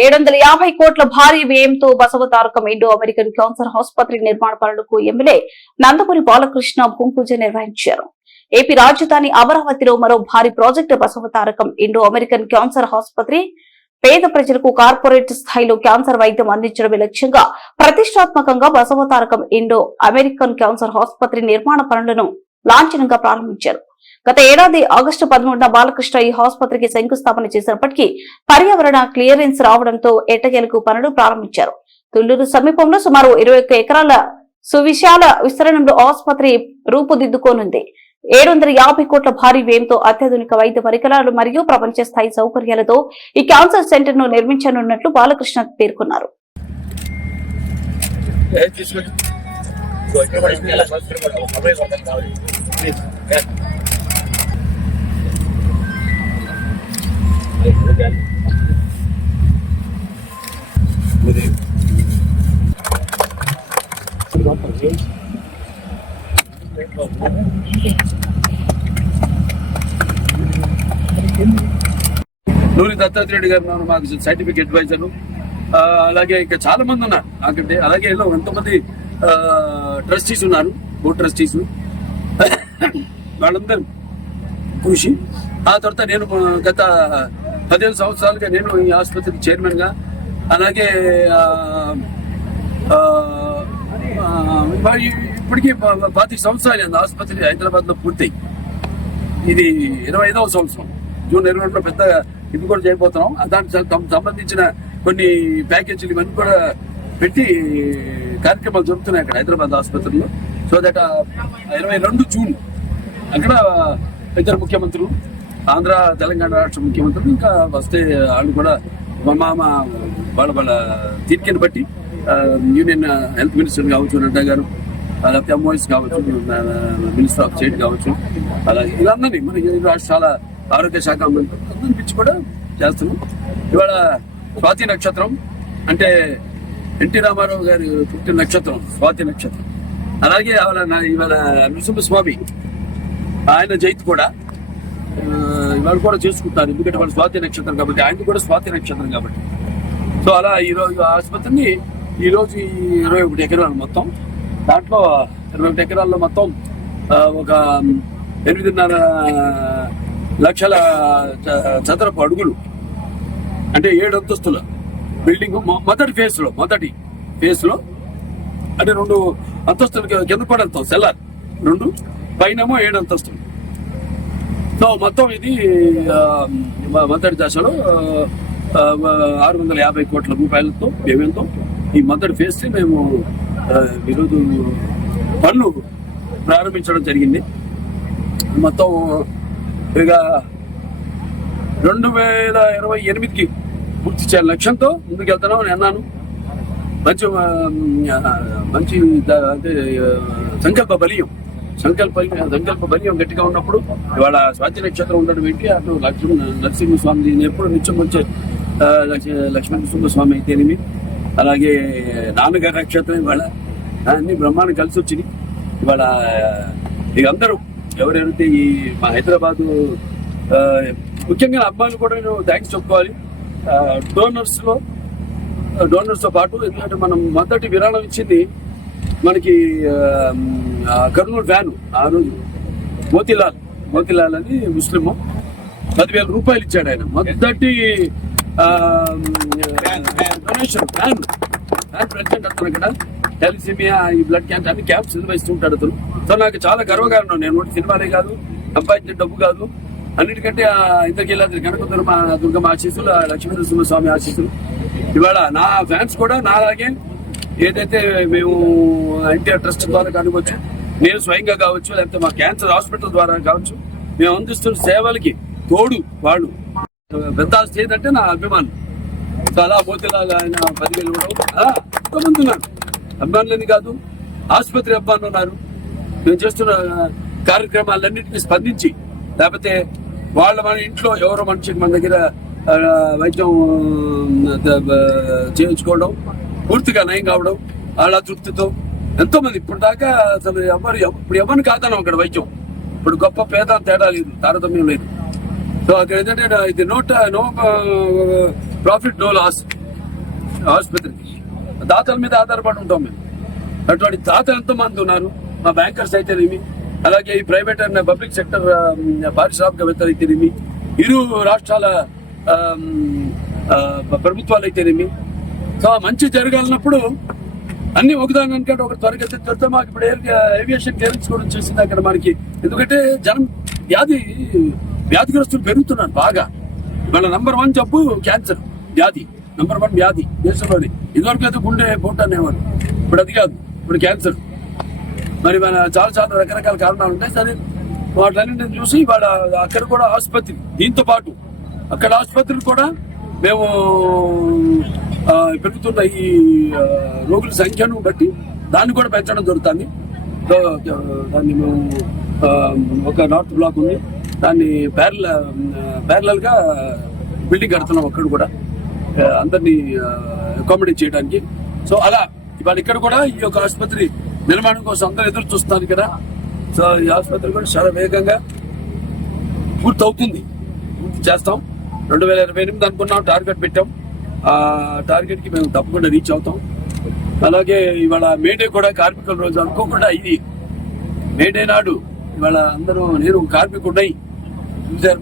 750 కోట్ల భారీ వ్యయంతో బసవతారకం ఇండో అమెరికన్ క్యాన్సర్ ఆసుపత్రి నిర్మాణ పనులకు ఎమ్మెల్యే నందమూరి బాలకృష్ణ భూమి పూజ నిర్వహించారు. ఏపీ రాజధాని అమరావతిలో మరో భారీ project Basavatarakam Indo American cancer ఆసుపత్రి పేద ప్రజలకు కార్పొరేట్ స్థాయిలో క్యాన్సర్ వైద్యం అందించడమే లక్ష్యంగా ప్రతిష్టాత్మకంగా బసవతారకం ఇండో అమెరికన్ క్యాన్సర్ ఆసుపత్రి నిర్మాణ పనులను లాంఛనంగా ప్రారంభించారు. గత ఏడాది ఆగస్టు 13న బాలకృష్ణ ఈ ఆసుపత్రికి శంకుస్థాపన చేసినప్పటికీ పర్యావరణ క్లియరెన్స్ రావడంతో ఎట్టకేలకు పనులు ప్రారంభించారు. తుళ్లూరు సమీపంలో సుమారు 21 ఎకరాల సువిశాల విస్తరణలో ఆసుపత్రి రూపుదిద్దుకోనుంది. 750 కోట్ల భారీ వ్యయంతో అత్యాధునిక వైద్య పరికరాలు మరియు ప్రపంచ స్థాయి సౌకర్యాలతో ఈ క్యాన్సర్ సెంటర్ ను నిర్మించనున్నట్లు బాలకృష్ణ పేర్కొన్నారు. నూరి దత్తాత్రేయుడు గారు మాకు సైంటిఫిక్ అడ్వైజర్, అలాగే ఇంకా చాలా మంది ఉన్నారు నాకంటే. అలాగే ఎంతమంది ట్రస్టీస్ ఉన్నారు, బోర్డ్ ట్రస్టీస్, వాళ్ళందరూ కృషి. ఆ తర్వాత నేను గత 15 సంవత్సరాలుగా నేను ఈ ఆసుపత్రికి చైర్మన్ గా, అలాగే ఇప్పటికీ 25 సంవత్సరాలు ఆసుపత్రి హైదరాబాద్ లో పూర్తయి. ఇది 25వ సంవత్సరం. జూన్ 22లో పెద్ద ఇది కూడా చేయబోతున్నాం. దానికి సంబంధించిన కొన్ని ప్యాకేజీలు ఇవన్నీ కూడా పెట్టి కార్యక్రమాలు జరుగుతున్నాయి అక్కడ హైదరాబాద్ ఆసుపత్రిలో. సో దట్ 22 జూన్ అక్కడ ఇద్దరు ముఖ్యమంత్రులు, ఆంధ్ర తెలంగాణ రాష్ట్ర ముఖ్యమంత్రులు, ఇంకా వస్తే వాళ్ళు కూడా వాళ్ళ తీర్పుని బట్టి యూనియన్ హెల్త్ మినిస్టర్ కావచ్చు, నడ్డా గారు, లేకపోతే ఎంఓఎస్ కావచ్చు, మినిస్టర్ ఆఫ్ స్టేట్ కావచ్చు, అలాగే వీళ్ళందరినీ మన రాష్ట్రాల ఆరోగ్య శాఖ అందరిని పిలిచి కూడా చేస్తున్నాం. ఇవాళ స్వాతి నక్షత్రం అంటే ఎన్టీ రామారావు గారి పుట్టిన నక్షత్రం స్వాతి నక్షత్రం. అలాగే ఇవాళ నృసింహస్వామి ఆయన జయంతి కూడా ఇవాళ కూడా చేసుకుంటారు. ఎందుకంటే వాళ్ళు స్వాతి నక్షత్రం కాబట్టి, ఆయన కూడా స్వాతి నక్షత్రం కాబట్టి. సో అలా ఈరోజు ఆసుపత్రిని ఈరోజు 21 ఎకరాలు మొత్తం, దాంట్లో 21 ఎకరాల్లో మొత్తం ఒక 8.5 లక్షల చదరపు అడుగులు, అంటే 7 అంతస్తుల బిల్డింగ్. మొదటి ఫేజ్ లో అంటే 2 అంతస్తులు కింద పడతాం, సెల్లార్ 2, పైనేమో 7 అంతస్తులు. సో మొత్తం ఇది మొదటి దశలో 650 కోట్ల రూపాయలతో వ్యయంతో ఈ మొదటి ఫేజ్ మేము ఈరోజు పనులు ప్రారంభించడం జరిగింది. మొత్తం ఇక 2028కి పూర్తి చేయాలి లక్ష్యంతో ముందుకు వెళ్తున్నాం అని అన్నాను. మంచి అంటే సంకల్ప బలీయం గట్టిగా ఉన్నప్పుడు ఇవాళ స్వాతి నక్షత్రం ఉండడం ఏంటి, అటు నరసింహస్వామి ఎప్పుడు నిత్యం వచ్చే లక్ష్మీ నరసింహస్వామి అయితేనేమి, అలాగే నాన్నగారి నక్షత్రం ఇవాళ అన్ని బ్రహ్మాండం కలిసి వచ్చింది. ఇవాళ ఇక అందరూ ఎవరైతే ఈ మా హైదరాబాదు ముఖ్యంగా అబ్బాయిలు కూడా నేను థ్యాంక్స్ చెప్పుకోవాలి. డోనర్స్ తో పాటు, ఎందుకంటే మనం మొదటి విరాళం ఇచ్చింది మనకి కర్నూలు ఫ్యాను. ఆ రోజు మోతీలాల్ అని ముస్లిము 10,000 రూపాయలు ఇచ్చాడు ఆయన. మొదటి డొనేషన్ ఫ్యాన్ ప్రెసిడెంట్ అతను అక్కడ థాలసీమియా, ఈ బ్లడ్ క్యాన్సర్ అన్ని క్యాంప్స్ నిర్వహిస్తూ ఉంటాడు అతను. సో నాకు చాలా గర్వకారణం. నేను సినిమాలే కాదు, సంపాదించిన డబ్బు కాదు, అన్నిటికంటే ఇంతకెళ్ళాది కనకదుర్గ దుర్గమ్మ ఆశీస్సులు, లక్ష్మీ నరసింహస్వామి ఆశీస్సులు. ఇవాళ నా ఫ్యాన్స్ కూడా నాలాగే ఏదైతే మేము ఎన్టీఆర్ ట్రస్ట్ ద్వారా కానివచ్చు, నేను స్వయంగా కావచ్చు, లేకపోతే మా క్యాన్సర్ హాస్పిటల్ ద్వారా కావచ్చు, మేము అందిస్తున్న సేవలకి తోడు వాళ్ళు పెద్ద ఆస్తి ఏదంటే నా అభిమానం. చాలా పోతేలాగా ఆయన 10,000 ఇవ్వడం, ఎంతోమంది ఉన్నారు అభిమానులని కాదు, ఆసుపత్రి అభిమానులు ఉన్నారు. మేము చేస్తున్న కార్యక్రమాలన్నింటినీ స్పందించి, లేకపోతే మన ఇంట్లో ఎవరో మనిషికి మన దగ్గర వైద్యం చేయించుకోవడం, పూర్తిగా నయం కావడం, వాళ్ళ తృప్తితో ఎంతో మంది ఇప్పుడు దాకా అసలు ఇప్పుడు ఎవరిని కాదన్నాం అక్కడ వైద్యం. ఇప్పుడు గొప్ప పేద తేడా లేదు, తారతమ్యం లేదు. సో అక్కడ ఏంటంటే ఇది నో ప్రాఫిట్ నో లాస్. ఆసుపత్రికి. దాతల మీద ఆధారపడి ఉంటాం మేము. అటువంటి దాతలు ఎంతో మంది ఉన్నారు. మా బ్యాంకర్స్ అయితేనేమి, అలాగే ఈ ప్రైవేట్ అండ్ పబ్లిక్ సెక్టర్ పారిశ్రామికవేత్తలు అయితేనేమి, ఇరు రాష్ట్రాల ప్రభుత్వాలు అయితేనేమి. సో మంచి జరగాలన్నప్పుడు అన్ని ఒకదాని అనుకంటే ఒక త్వరగా మాకు ఇప్పుడు ఏవియేషన్ క్లియరెన్స్ కూడా వచ్చేసింది అక్కడ మనకి. ఎందుకంటే జనం వ్యాధిగ్రస్తులు పెరుగుతున్నారు బాగా. మన నంబర్ 1 జబ్బు క్యాన్సర్ వ్యాధి, నంబర్ 1 వ్యాధి దేశంలోని. ఇదివరకు అయితే గుండె పోటు అనేవాడు, ఇప్పుడు అది కాదు, ఇప్పుడు క్యాన్సర్. మరి మన చాలా రకరకాల కారణాలు ఉంటాయి. సరే వాటిలన్నింటిని చూసి వాళ్ళ అక్కడ కూడా ఆసుపత్రి, దీంతో పాటు అక్కడ ఆసుపత్రులు కూడా మేము పెరుగుతున్న ఈ రోగుల సంఖ్యను బట్టి దాన్ని కూడా పెంచడం జరుగుతుంది. దాన్ని మేము ఒక నార్త్ బ్లాక్ ఉంది, దాన్ని ప్యారలల్ గా బిల్డింగ్ కడుతున్నాం అక్కడ కూడా అందరినీ అకామిడేట్ చేయడానికి. సో అలా ఇవాళ ఇక్కడ కూడా ఈ యొక్క ఆసుపత్రి నిర్మాణం కోసం అందరూ ఎదురు చూస్తున్నారు కదా. సో ఈ ఆసుపత్రి కూడా చాలా వేగంగా పూర్తి చేస్తాం. 2028 అనుకున్నాం, టార్గెట్ పెట్టాం. ఆ టార్గెట్ కి మేము తప్పకుండా రీచ్ అవుతాం. అలాగే ఇవాళ మేడే కూడా కార్మికుల రోజు అనుకోకుండా ఇది మేడే నాడు ఇవాళ అందరూ నేను కార్మికుడై చూశారు.